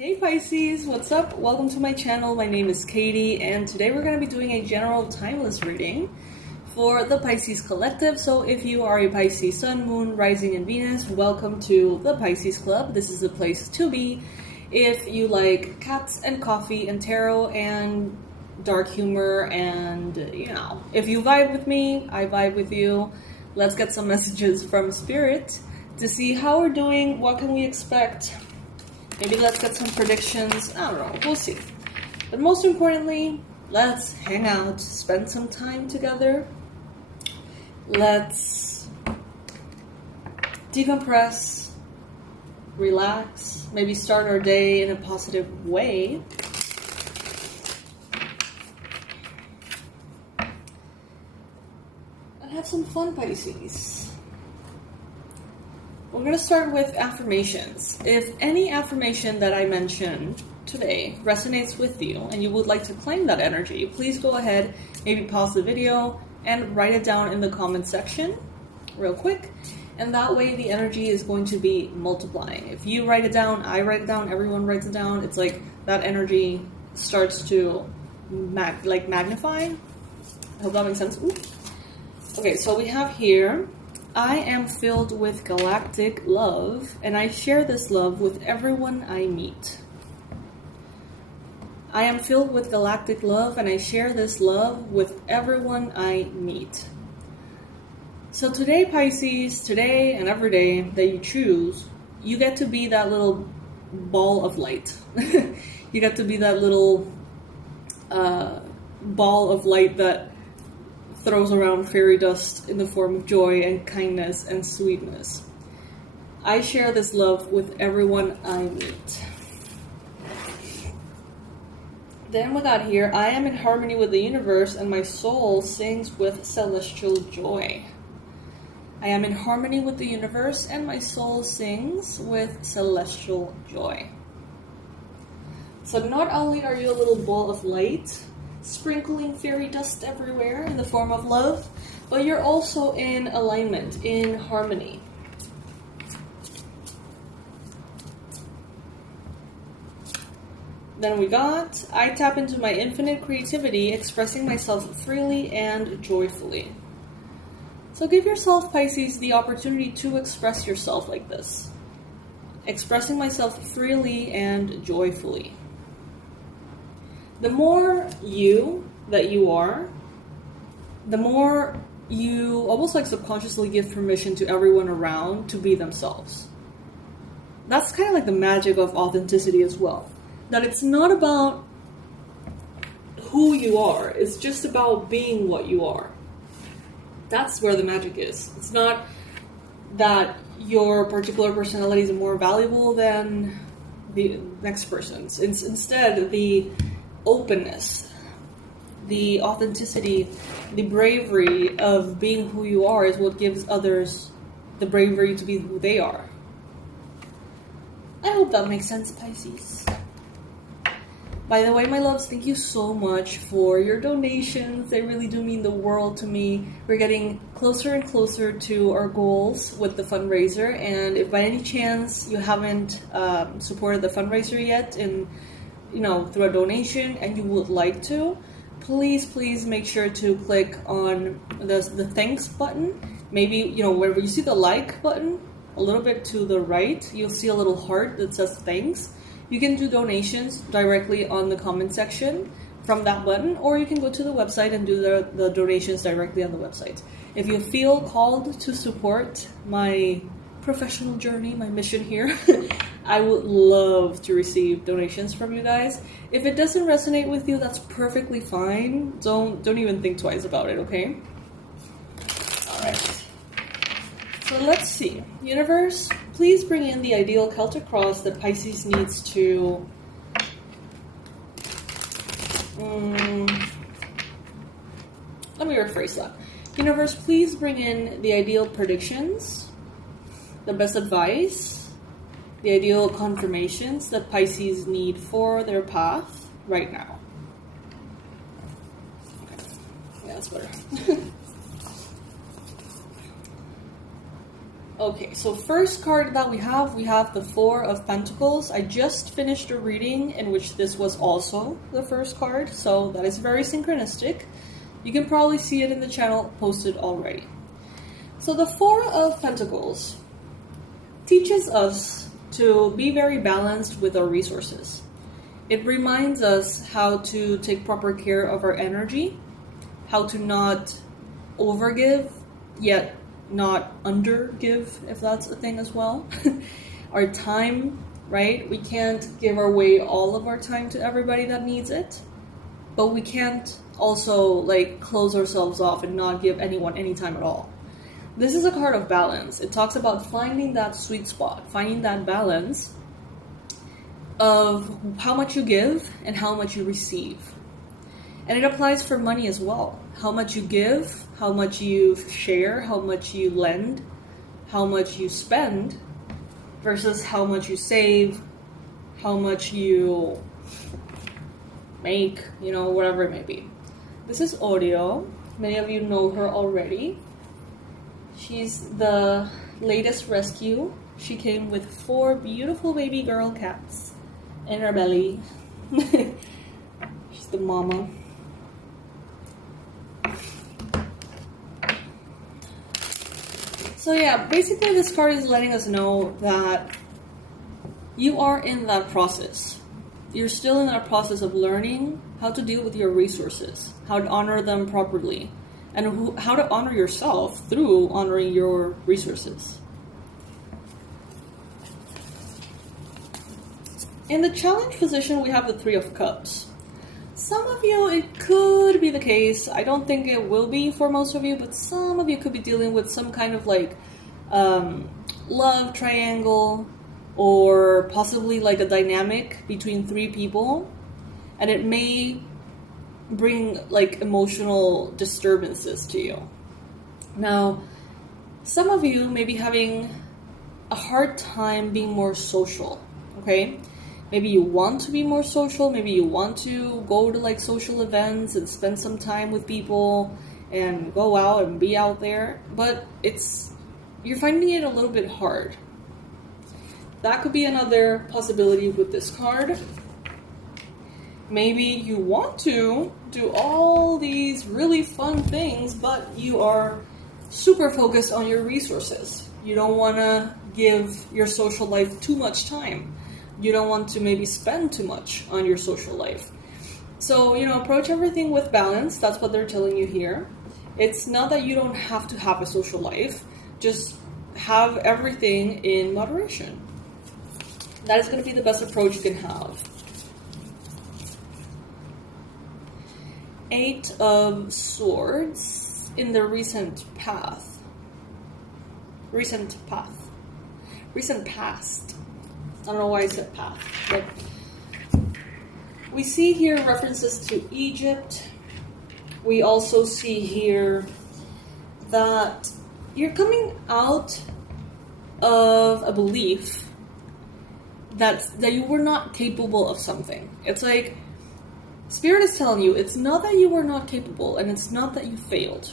Hey Pisces, what's up? Welcome to my channel. My name is Katie, and today we're going to be doing a general timeless reading for the Pisces Collective. So if you are a Pisces Sun, Moon, Rising, and Venus, welcome to the Pisces Club. This is the place to be if you like cats and coffee and tarot and dark humor, and if you vibe with me, I vibe with you. Let's get some messages from Spirit to see how we're doing, what can we expect. Maybe let's get some predictions. I don't know. We'll see. But most importantly, let's hang out, spend some time together. Let's decompress, relax, maybe start our day in a positive way. And have some fun, Pisces. We're going to start with affirmations. If any affirmation that I mentioned today resonates with you and you would like to claim that energy, please go ahead, maybe pause the video and write it down in the comment section real quick. And that way the energy is going to be multiplying. If you write it down, I write it down, everyone writes it down, it's like that energy starts to magnify. I hope that makes sense. Ooh. Okay, so we have here, I am filled with galactic love, and I share this love with everyone I meet. I am filled with galactic love, and I share this love with everyone I meet. So today, Pisces, today and every day that you choose, you get to be that little ball of light. You get to be that little ball of light that throws around fairy dust in the form of joy and kindness and sweetness. I share this love with everyone I meet. Then we got here, I am in harmony with the universe and my soul sings with celestial joy. I am in harmony with the universe and my soul sings with celestial joy. So not only are you a little ball of light, sprinkling fairy dust everywhere in the form of love, but you're also in alignment, in harmony. Then we got, I tap into my infinite creativity, expressing myself freely and joyfully. So give yourself, Pisces, the opportunity to express yourself like this. Expressing myself freely and joyfully. The more you that you are, the more you almost like subconsciously give permission to everyone around to be themselves. That's kind of like the magic of authenticity as well. That it's not about who you are, it's just about being what you are. That's where the magic is. It's not that your particular personality is more valuable than the next person's. It's instead the openness, the authenticity, the bravery of being who you are is what gives others the bravery to be who they are. I hope that makes sense, Pisces. By the way, my loves, thank you so much for your donations. They really do mean the world to me. We're getting closer and closer to our goals with the fundraiser, and if by any chance you haven't supported the fundraiser yet through a donation and you would like to, please make sure to click on the thanks button. Maybe, wherever you see the like button, a little bit to the right, you'll see a little heart that says thanks. You can do donations directly on the comment section from that button, or you can go to the website and do the donations directly on the website. If you feel called to support my professional journey, my mission here, I would love to receive donations from you guys. If it doesn't resonate with you, that's perfectly fine. Don't even think twice about it, okay? Alright. So let's see. Universe, please bring in the ideal Celtic cross that Pisces needs to let me rephrase that. Universe, please bring in the ideal predictions, the best advice, the ideal confirmations that Pisces need for their path right now. Okay. Yeah, that's better. Okay, so first card that we have the Four of Pentacles. I just finished a reading in which this was also the first card, so that is very synchronistic. You can probably see it in the channel posted already. So the Four of Pentacles teaches us to be very balanced with our resources. It reminds us how to take proper care of our energy, how to not overgive, yet not undergive, if that's a thing as well. Our time, right? We can't give away all of our time to everybody that needs it, but we can't also like close ourselves off and not give anyone any time at all. This is a card of balance. It talks about finding that sweet spot, finding that balance of how much you give and how much you receive. And it applies for money as well. How much you give, how much you share, how much you lend, how much you spend, versus how much you save, how much you make, whatever it may be. This is Oreo. Many of you know her already. She's the latest rescue. She came with 4 beautiful baby girl cats in her belly. She's the mama. So yeah, basically this card is letting us know that you are in that process. You're still in that process of learning how to deal with your resources, how to honor them properly, and how to honor yourself through honoring your resources. In the challenge position, we have the Three of Cups. Some of you, it could be the case. I don't think it will be for most of you, but some of you could be dealing with some kind of like love triangle, or possibly like a dynamic between 3 people, and it may bring like emotional disturbances to you. Now, some of you may be having a hard time being more social, okay? Maybe you want to be more social, maybe you want to go to like social events and spend some time with people and go out and be out there, but you're finding it a little bit hard. That could be another possibility with this card. Maybe you want to do all these really fun things, but you are super focused on your resources. You don't want to give your social life too much time. You don't want to maybe spend too much on your social life. So, approach everything with balance. That's what they're telling you here. It's not that you don't have to have a social life. Just have everything in moderation. That is going to be the best approach you can have. 8 of Swords in the recent past. I don't know why I said path, but we see here references to Egypt. We also see here that you're coming out of a belief that you were not capable of something. It's like Spirit is telling you it's not that you were not capable, and it's not that you failed.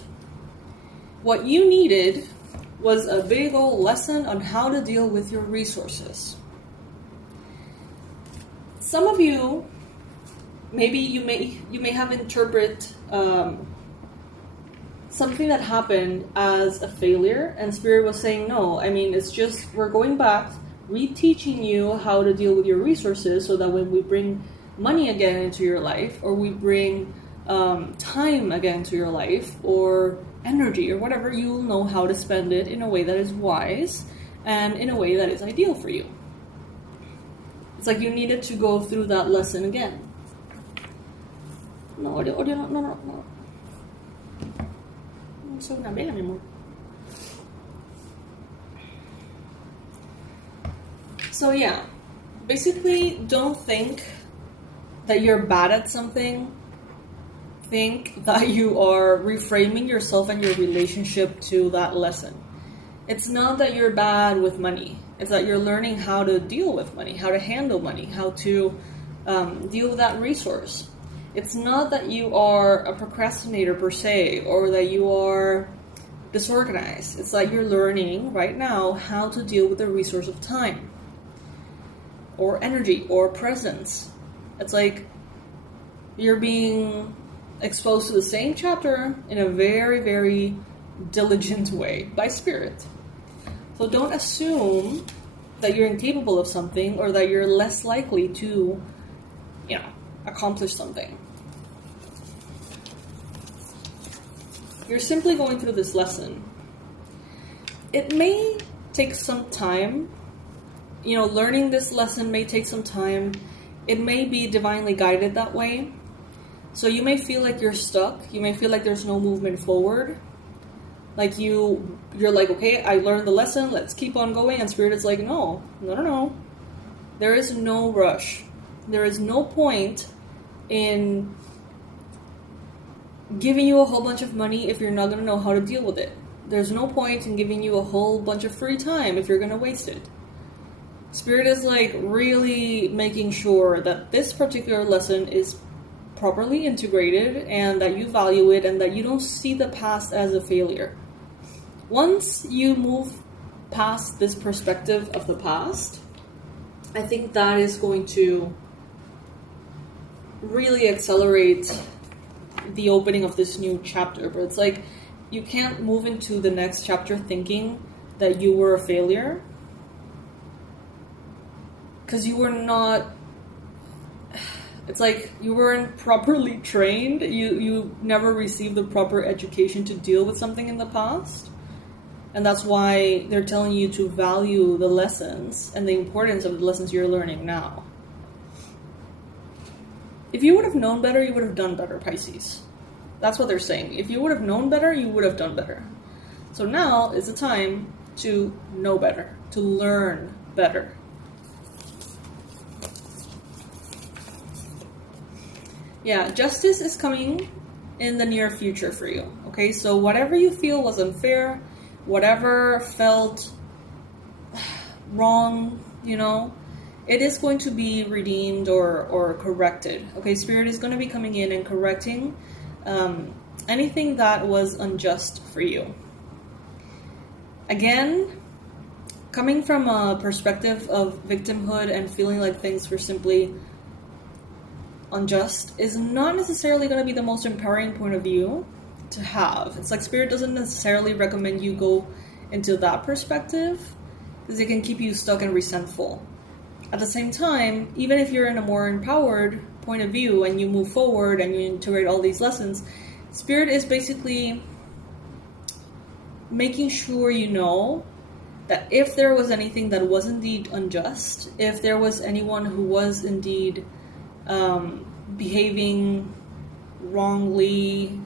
What you needed was a big old lesson on how to deal with your resources. Some of you, maybe you may have interpreted something that happened as a failure, and Spirit was saying, no, it's just, we're going back, reteaching you how to deal with your resources so that when we bring money again into your life, or we bring time again to your life, or energy, or whatever, you'll know how to spend it in a way that is wise and in a way that is ideal for you. It's like you needed to go through that lesson again. No. So una vela, mi amor. So yeah, basically don't think that you're bad at something. Think that you are reframing yourself and your relationship to that lesson. It's not that you're bad with money. It's that you're learning how to deal with money, how to handle money, how to deal with that resource. It's not that you are a procrastinator per se, or that you are disorganized. It's like you're learning right now how to deal with the resource of time or energy or presence. It's like you're being exposed to the same chapter in a very, very diligent way by spirit. So don't assume that you're incapable of something or that you're less likely to, accomplish something. You're simply going through this lesson. It may take some time. Learning this lesson may take some time. It may be divinely guided that way. So you may feel like you're stuck. You may feel like there's no movement forward. Like you're like, okay, I learned the lesson. Let's keep on going. And Spirit is like, no. There is no rush. There is no point in giving you a whole bunch of money if you're not going to know how to deal with it. There's no point in giving you a whole bunch of free time if you're going to waste it. Spirit is like really making sure that this particular lesson is properly integrated and that you value it and that you don't see the past as a failure. Once you move past this perspective of the past, I think that is going to really accelerate the opening of this new chapter. But it's like you can't move into the next chapter thinking that you were a failure because you were not. It's like you weren't properly trained. You never received the proper education to deal with something in the past. And that's why they're telling you to value the lessons and the importance of the lessons you're learning now. If you would have known better, you would have done better, Pisces. That's what they're saying. If you would have known better, you would have done better. So now is the time to know better, to learn better. Yeah, justice is coming in the near future for you. Okay, so whatever you feel was unfair, whatever felt wrong, it is going to be redeemed or corrected. Okay, Spirit is going to be coming in and correcting anything that was unjust for you. Again, coming from a perspective of victimhood and feeling like things were simply unjust is not necessarily going to be the most empowering point of view to have. It's like Spirit doesn't necessarily recommend you go into that perspective because it can keep you stuck and resentful. At the same time, even if you're in a more empowered point of view and you move forward and you integrate all these lessons, Spirit is basically making sure you know that if there was anything that was indeed unjust, if there was anyone who was indeed behaving wrongly,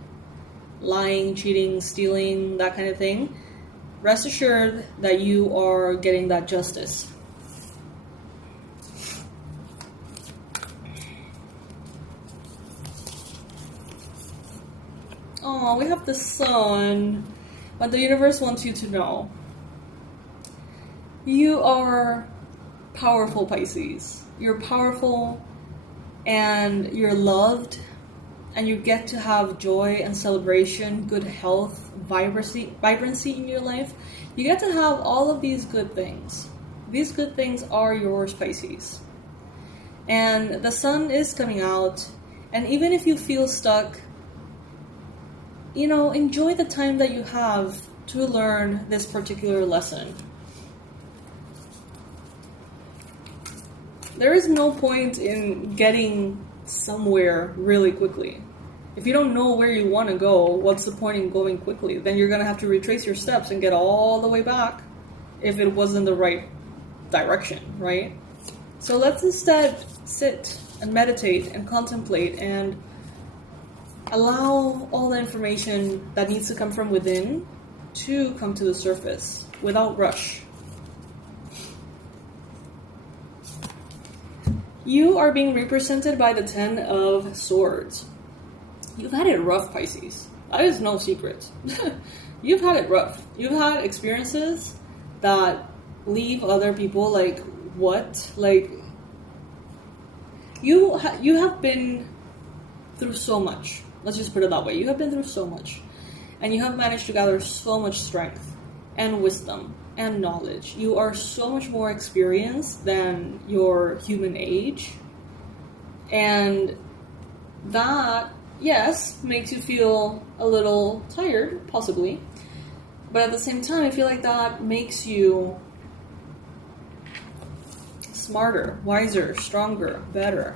lying, cheating, stealing, that kind of thing, rest assured that you are getting that justice. Oh, we have the sun. But the universe wants you to know. You are powerful, Pisces. You're powerful and you're loved. And you get to have joy and celebration, good health, vibrancy in your life. You get to have all of these good things. These good things are yours, Pisces. And the sun is coming out. And even if you feel stuck, enjoy the time that you have to learn this particular lesson. There is no point in getting somewhere really quickly. If you don't know where you want to go, what's the point in going quickly? Then you're going to have to retrace your steps and get all the way back if it wasn't the right direction, right? So let's instead sit and meditate and contemplate and allow all the information that needs to come from within to come to the surface without rush. You are being represented by the 10 of Swords. You've had it rough, Pisces. That is no secret. You've had it rough. You've had experiences that leave other people like, what? Like, you have been through so much. Let's just put it that way. You have been through so much. and you have managed to gather so much strength and wisdom and knowledge. You are so much more experienced than your human age, and that, yes, makes you feel a little tired, possibly, but at the same time, I feel like that makes you smarter, wiser, stronger, better.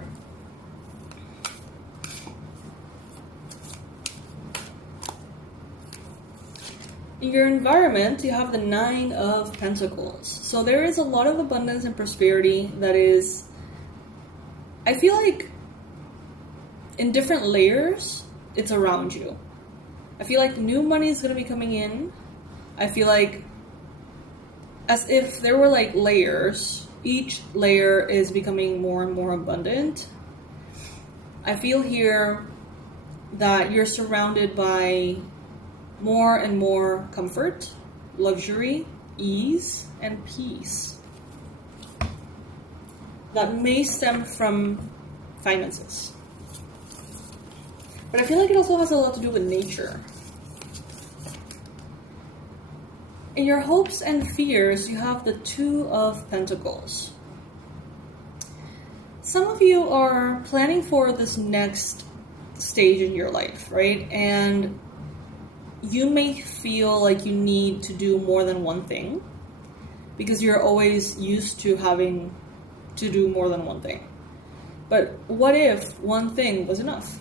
In your environment, you have the 9 of Pentacles. So there is a lot of abundance and prosperity that is, I feel like, in different layers, it's around you. I feel like new money is going to be coming in. I feel like as if there were like layers. Each layer is becoming more and more abundant. I feel here that you're surrounded by more and more comfort, luxury, ease, and peace. That may stem from finances. But I feel like it also has a lot to do with nature. In your hopes and fears, you have the 2 of Pentacles. Some of you are planning for this next stage in your life, right? And you may feel like you need to do more than one thing because you're always used to having to do more than one thing. But what if one thing was enough?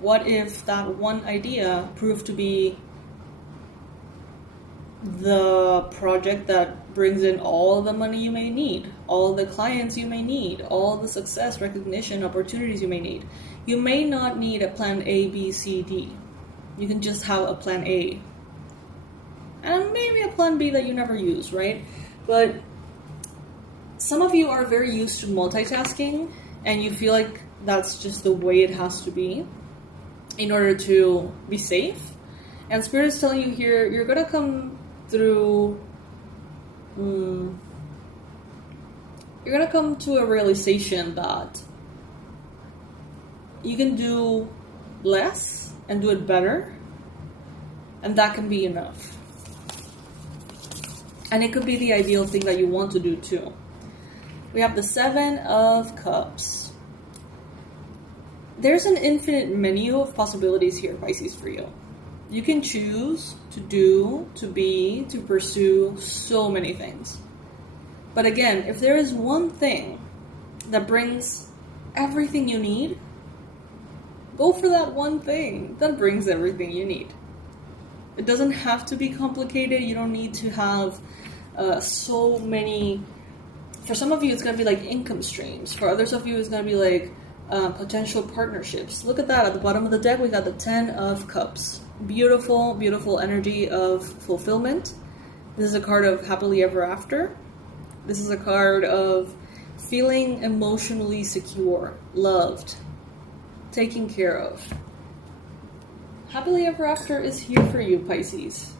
What if that one idea proved to be the project that brings in all the money you may need, all the clients you may need, all the success, recognition, opportunities you may need? You may not need a plan A, B, C, D. You can just have a plan A. And maybe a plan B that you never use, right? But some of you are very used to multitasking, and you feel like that's just the way it has to be in order to be safe. And Spirit is telling you here, you're going to come through, you're going to come to a realization that you can do less and do it better, and that can be enough. And it could be the ideal thing that you want to do too. We have the 7 of Cups. There's an infinite menu of possibilities here, Pisces, for you. You can choose to do, to be, to pursue so many things. But again, if there is one thing that brings everything you need, go for that one thing that brings everything you need. It doesn't have to be complicated. You don't need to have so many. For some of you, it's going to be like income streams. For others of you, it's going to be like potential partnerships. Look at that. At the bottom of the deck, we got the 10 of Cups. Beautiful, beautiful energy of fulfillment. This is a card of happily ever after. This is a card of feeling emotionally secure, loved, taken care of. Happily ever after is here for you, Pisces.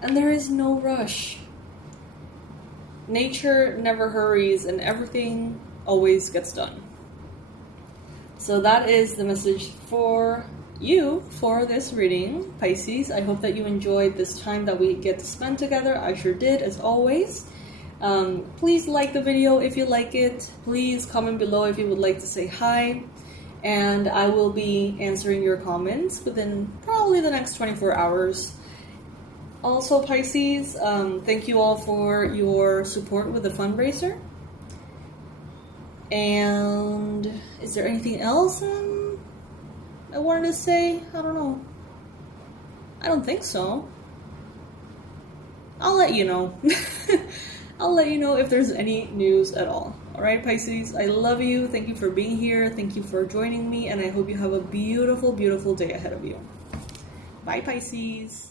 And there is no rush. Nature never hurries, and everything always gets done. So that is the message for you for this reading, Pisces. I hope that you enjoyed this time that we get to spend together. I sure did, as always. Please like the video if you like it. Please comment below if you would like to say hi. And I will be answering your comments within probably the next 24 hours. Also, Pisces, thank you all for your support with the fundraiser. And is there anything else I wanted to say? I don't know. I don't think so. I'll let you know. I'll let you know if there's any news at all. Alright, Pisces, I love you. Thank you for being here. Thank you for joining me. And I hope you have a beautiful, beautiful day ahead of you. Bye, Pisces.